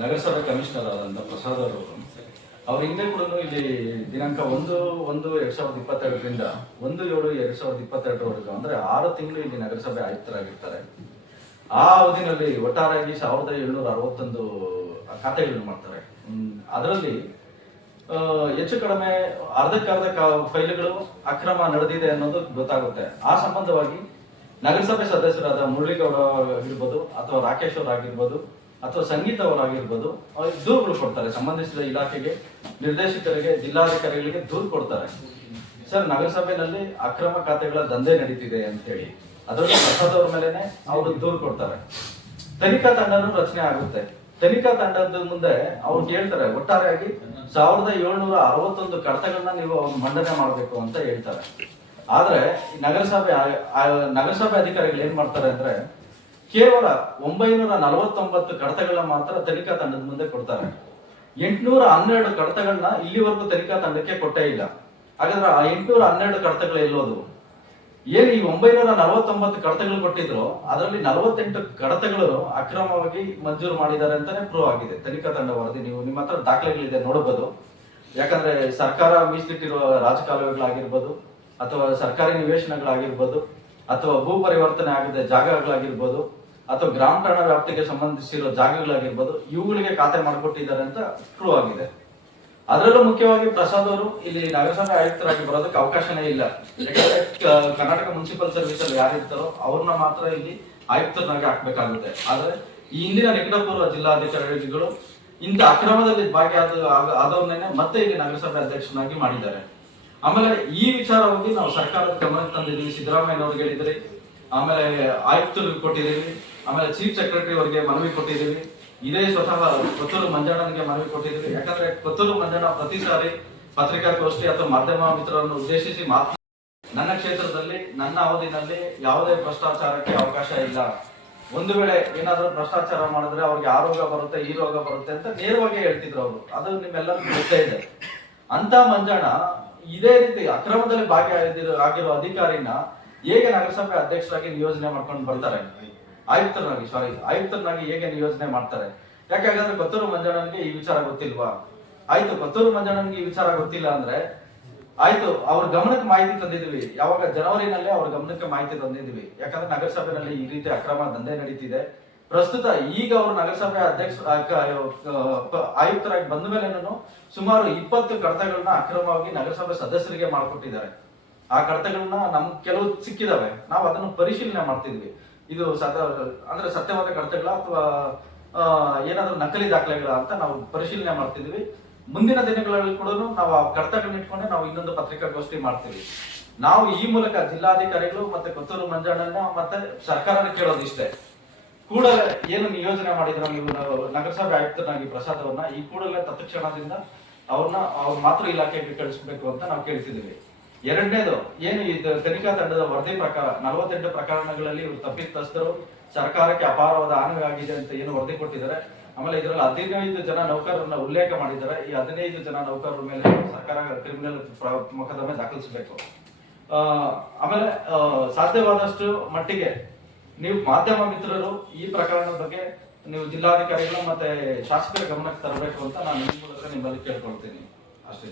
ನಗರಸಭೆ ಕಮಿಷನರ್ ಆದಂತ ಪ್ರಸಾದ್ ಅವರು, ಅವ್ರ ಹಿಂದೆ ಕೂಡ ಇಲ್ಲಿ ದಿನಾಂಕ ಒಂದು ಒಂದು ಎರಡ್ ಸಾವಿರದ ಇಪ್ಪತ್ತೆರಡರಿಂದ ಒಂದು ಏಳು ಎರಡ್ ಸಾವಿರದ ಇಪ್ಪತ್ತೆರಡರವರೆಗೂ ಅಂದ್ರೆ ಆರು ತಿಂಗಳು ಇಲ್ಲಿ ನಗರಸಭೆ ಆಯುಕ್ತರಾಗಿರ್ತಾರೆ. ಆ ಅವಧಿನಲ್ಲಿ ಒಟ್ಟಾರೆಯಾಗಿ ಸಾವಿರದ ಏಳ್ನೂರ ಅರವತ್ತೊಂದು ಖಾತೆಗಳನ್ನು ಮಾಡ್ತಾರೆ. ಅದರಲ್ಲಿ ಹೆಚ್ಚು ಕಡಿಮೆ ಅರ್ಧಕ್ಕರ್ಧ ಫೈಲ್ಗಳು ಅಕ್ರಮ ನಡೆದಿದೆ ಅನ್ನೋದು ಗೊತ್ತಾಗುತ್ತೆ. ಆ ಸಂಬಂಧವಾಗಿ ನಗರಸಭೆ ಸದಸ್ಯರಾದ ಮುರಳಿಗೌಡ ಆಗಿರ್ಬೋದು ಅಥವಾ ರಾಕೇಶ್ ಅವರಾಗಿರ್ಬೋದು ಅಥವಾ ಸಂಗೀತವರಾಗಿರ್ಬೋದು ಅವ್ರಿಗೆ ದೂರುಗಳು ಕೊಡ್ತಾರೆ. ಸಂಬಂಧಿಸಿದ ಇಲಾಖೆಗೆ, ನಿರ್ದೇಶಕರಿಗೆ, ಜಿಲ್ಲಾಧಿಕಾರಿಗಳಿಗೆ ದೂರು ಕೊಡ್ತಾರೆ. ಸರ್, ನಗರಸಭೆಯಲ್ಲಿ ಅಕ್ರಮ ಖಾತೆಗಳ ದಂಧೆ ನಡೀತಿದೆ ಅಂತ ಹೇಳಿ ಅದರಲ್ಲಿ ಪ್ರಸಾದವ್ರ ಮೇಲೆನೆ ಅವರು ದೂರು ಕೊಡ್ತಾರೆ. ತನಿಖಾ ತಂಡನೂ ರಚನೆ ಆಗುತ್ತೆ. ತನಿಖಾ ತಂಡದ ಮುಂದೆ ಅವ್ರು ಹೇಳ್ತಾರೆ, ಒಟ್ಟಾರೆಯಾಗಿ ಸಾವಿರದ ಏಳ್ನೂರ ಅರವತ್ತೊಂದು ಕಡತಗಳನ್ನ ನೀವು ಅವ್ರು ಮಂಡನೆ ಮಾಡಬೇಕು ಅಂತ ಹೇಳ್ತಾರೆ. ಆದ್ರೆ ನಗರಸಭೆ ನಗರಸಭೆ ಅಧಿಕಾರಿಗಳು ಏನ್ ಮಾಡ್ತಾರೆ ಅಂದ್ರೆ ಕೇವಲ ಒಂಬೈನೂರ ನಲವತ್ತೊಂಬತ್ತು ಕಡತಗಳನ್ನ ಮಾತ್ರ ತನಿಖಾ ತಂಡದ ಮುಂದೆ ಕೊಡ್ತಾರೆ. ಎಂಟುನೂರ ಹನ್ನೆರಡು ಕಡತಗಳನ್ನ ಇಲ್ಲಿವರೆಗೂ ತನಿಖಾ ತಂಡಕ್ಕೆ ಕೊಟ್ಟೇ ಇಲ್ಲ. ಹಾಗಾದ್ರೆ ಆ ಎಂಟುನೂರ ಹನ್ನೆರಡು ಕಡತಗಳು ಎಲ್ಲೋದು? ಏನ್ ಈ ಒಂಬೈನೂರ ನಲವತ್ತೊಂಬತ್ತು ಕಡತಗಳು ಕೊಟ್ಟಿದ್ರು, ಅದರಲ್ಲಿ ನಲವತ್ತೆಂಟು ಕಡತಗಳು ಅಕ್ರಮವಾಗಿ ಮಂಜೂರು ಮಾಡಿದ್ದಾರೆ ಅಂತಾನೆ ಪ್ರೂವ್ ಆಗಿದೆ. ತನಿಖಾ ತಂಡ ವರದಿ, ನೀವು ನಿಮ್ಮ ಹತ್ರ ದಾಖಲೆಗಳಿದೆ ನೋಡಬಹುದು ಯಾಕಂದ್ರೆ ಸರ್ಕಾರ ಮೀಸಲಿಟ್ಟಿರುವ ರಾಜಕಾಲುವೆಗಳಾಗಿರ್ಬೋದು, ಅಥವಾ ಸರ್ಕಾರಿ ನಿವೇಶನಗಳಾಗಿರ್ಬೋದು ಅಥವಾ ಭೂ ಪರಿವರ್ತನೆ ಆಗದ ಜಾಗಗಳಾಗಿರ್ಬೋದು, ಅಥವಾ ಗ್ರಾಮ ಠಾಣಾ ವ್ಯಾಪ್ತಿಗೆ ಸಂಬಂಧಿಸಿರೋ ಜಾಗಗಳಾಗಿರ್ಬೋದು, ಇವುಗಳಿಗೆ ಖಾತೆ ಮಾಡಿಕೊಟ್ಟಿದ್ದಾರೆ ಅಂತ ಟ್ರೂ ಆಗಿದೆ. ಅದರಲ್ಲೂ ಮುಖ್ಯವಾಗಿ ಪ್ರಸಾದ್ ಅವರು ಇಲ್ಲಿ ನಗರಸಭೆ ಆಯುಕ್ತರಾಗಿ ಬರೋದಕ್ಕೆ ಅವಕಾಶನೇ ಇಲ್ಲ. ಕರ್ನಾಟಕ ಮುನ್ಸಿಪಲ್ ಸರ್ವಿಸ್ ಅಲ್ಲಿ ಯಾರಿರ್ತಾರೋ ಅವ್ರನ್ನ ಮಾತ್ರ ಇಲ್ಲಿ ಆಯುಕ್ತರನ್ನಾಗಿ ಹಾಕ್ಬೇಕಾಗುತ್ತೆ. ಆದ್ರೆ, ಈ ಹಿಂದಿನ ನಿಕಟಪೂರ್ವ ಜಿಲ್ಲಾಧಿಕಾರಿಗಳು ಇಂಥ ಅಕ್ರಮದಲ್ಲಿ ಭಾಗಿಯಾದ ಆದ- ಆದವ್ರನ್ನೇ ಮತ್ತೆ ಇಲ್ಲಿ ನಗರಸಭೆ ಅಧ್ಯಕ್ಷನಾಗಿ ಮಾಡಿದ್ದಾರೆ. ಆಮೇಲೆ ಈ ವಿಚಾರವಾಗಿ ನಾವು ಸರ್ಕಾರದ ಗಮನಕ್ಕೆ ತಂದಿದ್ದೀವಿ. ಸಿದ್ದರಾಮಯ್ಯನವ್ರಿಗೆ ಹೇಳಿದ್ರಿ ಆಮೇಲೆ ಆಯುಕ್ತರಿಗೆ ಕೊಟ್ಟಿದ್ದೀವಿ. ಆಮೇಲೆ ಚೀಫ್ ಸೆಕ್ರೆಟರಿ ಅವರಿಗೆ ಮನವಿ ಕೊಟ್ಟಿದ್ದೀವಿ. ಇದೇ ಸ್ವತಃ ಕೊತ್ತೂರು ಮಂಜಣ್ಣನಿಗೆ ಮನವಿ ಕೊಟ್ಟಿದ್ದೀವಿ. ಯಾಕಂದ್ರೆ ಕೊತ್ತೂರು ಮಂಜಣ್ಣ ಪ್ರತಿ ಸಾರಿ ಪತ್ರಿಕಾಗೋಷ್ಠಿ ಅಥವಾ ಮಾಧ್ಯಮ ಮಿತ್ರರನ್ನು ಉದ್ದೇಶಿಸಿ ಮಾತ್ರ ನನ್ನ ಕ್ಷೇತ್ರದಲ್ಲಿ, ನನ್ನ ಅವಧಿನಲ್ಲಿ ಯಾವುದೇ ಭ್ರಷ್ಟಾಚಾರಕ್ಕೆ ಅವಕಾಶ ಇಲ್ಲ. ಒಂದು ವೇಳೆ ಏನಾದರೂ ಭ್ರಷ್ಟಾಚಾರ ಮಾಡಿದ್ರೆ ಅವ್ರಿಗೆ ಆ ರೋಗ ಬರುತ್ತೆ, ಈ ರೋಗ ಬರುತ್ತೆ ಅಂತ ನೇರವಾಗಿ ಹೇಳ್ತಿದ್ರು ಅವರು. ಅದು ನಿಮ್ಮೆಲ್ಲರಿಗೂ ಗೊತ್ತೇ ಇದೆ. ಅಂತ ಮಂಜಣ್ಣ ಇದೇ ರೀತಿ ಅಕ್ರಮದಲ್ಲಿ ಭಾಗಿಯಾಗಿರೋ ಆಗಿರೋ ಅಧಿಕಾರಿನ ಹೇಗೆ ನಗರಸಭೆ ಅಧ್ಯಕ್ಷರಾಗಿ ನಿಯೋಜನೆ ಮಾಡ್ಕೊಂಡು ಬರ್ತಾರೆ? ಆಯುಕ್ತರನ್ನಾಗಿ ಸಾರಿ ಆಯುಕ್ತರನ್ನಾಗಿ ಹೇಗೆ ನಿಯೋಜನೆ ಮಾಡ್ತಾರೆ? ಯಾಕೆ ಹಾಗಾದ್ರೆ ಮಂಜಣ್ಣನಿಗೆ ಈ ವಿಚಾರ ಗೊತ್ತಿಲ್ವಾ? ಆಯ್ತು, ಕೊತ್ತೂರು ಮಂಜಣ್ಣನಿಗೆ ಈ ವಿಚಾರ ಗೊತ್ತಿಲ್ಲ ಅಂದ್ರೆ? ಆಯ್ತು, ಅವ್ರ ಗಮನಕ್ಕೆ ಮಾಹಿತಿ ತಂದಿದ್ವಿ ಯಾವಾಗ ಜನವರಿನಲ್ಲಿ ಅವ್ರ ಗಮನಕ್ಕೆ ಮಾಹಿತಿ ತಂದಿದ್ವಿ ಯಾಕಂದ್ರೆ ನಗರಸಭೆನಲ್ಲಿ ಈ ರೀತಿ ಅಕ್ರಮ ದಂಧೆ ನಡೀತಿದೆ. ಪ್ರಸ್ತುತ ಈಗ ಅವರು ನಗರಸಭೆ ಅಧ್ಯಕ್ಷ ಆಯುಕ್ತರಾಗಿ ಬಂದ ಮೇಲೆನೂ ಸುಮಾರು ಇಪ್ಪತ್ತು ಕಡತಗಳನ್ನ ಅಕ್ರಮವಾಗಿ ನಗರಸಭೆ ಸದಸ್ಯರಿಗೆ ಮಾಡಿಕೊಟ್ಟಿದ್ದಾರೆ. ಆ ಕಡತಗಳನ್ನ ನಮ್ ಕೆಲವು ಸಿಕ್ಕಿದಾವೆ. ನಾವು ಅದನ್ನು ಪರಿಶೀಲನೆ ಮಾಡ್ತಿದ್ವಿ. ಇದು ಸದ, ಅಂದ್ರೆ ಸತ್ಯವಾದ ಕಡತಗಳ ಅಥವಾ ಏನಾದ್ರೂ ನಕಲಿ ದಾಖಲೆಗಳ ಅಂತ ನಾವು ಪರಿಶೀಲನೆ ಮಾಡ್ತಿದ್ವಿ. ಮುಂದಿನ ದಿನಗಳಲ್ಲಿ ಕೂಡ ನಾವು ಆ ಕಡತಗಳನ್ನ ಇಟ್ಕೊಂಡೆ ನಾವು ಇನ್ನೊಂದು ಪತ್ರಿಕಾಗೋಷ್ಠಿ ಮಾಡ್ತೀವಿ. ನಾವು ಈ ಮೂಲಕ ಜಿಲ್ಲಾಧಿಕಾರಿಗಳು ಮತ್ತೆ ಕೊತ್ತೂರು ಮಂಜಣ್ಣ ಮತ್ತೆ ಸರ್ಕಾರನ ಕೇಳೋದು ಇಷ್ಟೇ ಕೂಡಲೇ ಏನು ನಿಯೋಜನೆ ಮಾಡಿದ್ರ ನೀವು ನಗರಸಭೆ ಆಯುಕ್ತನಾಗಿ ಪ್ರಸಾದವನ್ನ ಈ ಕೂಡಲೇ ತತ್ಕ್ಷಣದಿಂದ ಅವ್ರನ್ನ ಅವ್ರ ಮಾತೃ ಇಲಾಖೆಗೆ ಕಳಿಸ್ಬೇಕು ಅಂತ ನಾವು ಕೇಳ್ತಿದ್ದೀವಿ. ಎರಡನೇದು, ಏನು ಇದು ತನಿಖಾ ತಂಡದ ವರದಿ ಪ್ರಕಾರ ನಲವತ್ತೆಂಟು ಪ್ರಕರಣಗಳಲ್ಲಿ ಇವರು ತಪ್ಪಿತಸ್ಥರು, ಸರ್ಕಾರಕ್ಕೆ ಅಪಾರವಾದ ಹಾನಿ ಆಗಿದೆ ಅಂತ ಏನು ವರದಿ ಕೊಟ್ಟಿದ್ದಾರೆ. ಆಮೇಲೆ ಇದರಲ್ಲಿ ಹದಿನೈದು ಜನ ನೌಕರರನ್ನ ಉಲ್ಲೇಖ ಮಾಡಿದ್ದಾರೆ. ಈ ಹದಿನೈದು ಜನ ನೌಕರರ ಮೇಲೆ ಸರ್ಕಾರ ಕ್ರಿಮಿನಲ್ ಮೊಕದ್ದಮೆ ದಾಖಲಿಸಬೇಕು. ಆಮೇಲೆ ಸಾಧ್ಯವಾದಷ್ಟು ಮಟ್ಟಿಗೆ ನೀವು ಮಾಧ್ಯಮ ಮಿತ್ರರು ಈ ಪ್ರಕರಣದ ಬಗ್ಗೆ ನೀವು ಜಿಲ್ಲಾಧಿಕಾರಿಗಳು ಮತ್ತೆ ಶಾಸಕರ ಗಮನಕ್ಕೆ ತರಬೇಕು ಅಂತ ನಾನು ನಿಮ್ಮ ಮೂಲಕ ನಿಮ್ಮಲ್ಲಿ ಕೇಳ್ಕೊಳ್ತೀನಿ. ಅಷ್ಟೇ